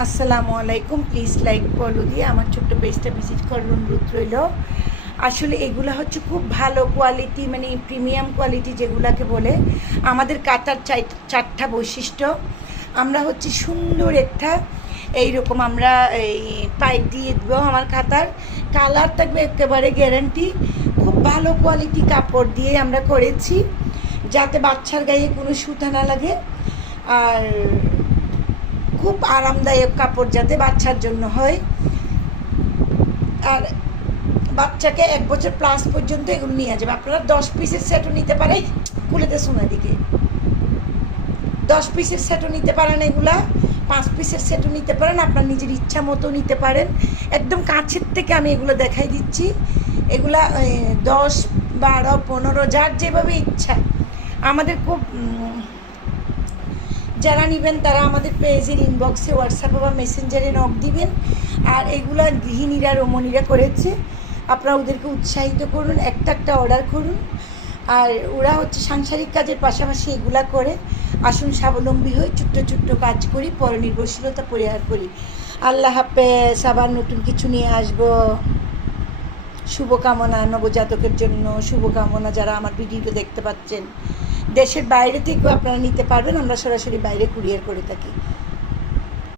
আসসালামু আলাইকুম। Please like follow দিয়ে আমার ছোট্ট পেজটা ভিজিট করার অনুরোধ রইল। আসলে এগুলো হচ্ছে খুব ভালো কোয়ালিটি, মানে প্রিমিয়াম কোয়ালিটি যেগুলাকে বলে। আমাদের কাতার চারটা বৈশিষ্ট্য। আমরা হচ্ছে সুন্দর একটা এইরকম আমরা এই পাইপ দিয়ে দেবো। আমার খাতার কালার থাকবে একেবারে গ্যারান্টি। খুব ভালো কোয়ালিটি কাপড় দিয়ে আমরা করেছি, যাতে বাচ্চার গায়ে কোনো সুতা না লাগে। আর খুব আরামদায়ক কাপড় যাতে বাচ্চার জন্য হয়। আর বাচ্চাকে 1 বছর প্লাস পর্যন্ত এগুলো নিয়ে যাবে। আপনারা 10 পিসের সেটও নিতে পারেন। খুলেতে শোনা দিকে 10 পিসের সেটও নিতে পারেন, এগুলা 5 পিসের সেটও নিতে পারেন, আপনার নিজের ইচ্ছা মতো নিতে পারেন। একদম কাছের থেকে আমি এগুলো দেখাই দিচ্ছি। এগুলা 10, 12, 15 যার যেভাবে ইচ্ছা। আমাদের খুব যারা নেবেন তারা আমাদের পেজের ইনবক্সে, হোয়াটসঅ্যাপে বা মেসেঞ্জারে নক দিবেন। আর এগুলো গৃহিণীরা রমণীরা করেছে, আপনারা ওদেরকে উৎসাহিত করুন, একটা অর্ডার করুন। আর ওরা হচ্ছে সাংসারিক কাজের পাশাপাশি এগুলা করে। আসুন স্বাবলম্বী হই, ছোট্ট ছোট্ট কাজ করি, পরনির্ভরশীলতা পরিহার করি। আল্লাহ হাফেজ। আবার নতুন কিছু নিয়ে আসবো। শুভকামনা নবজাতকের জন্য, শুভকামনা যারা আমার ভিডিওটা দেখতে পাচ্ছেন। দেশের বাইরে থেকেও আপনারা নিতে পারবেন, আমরা সরাসরি বাইরে কুরিয়ার করে থাকি।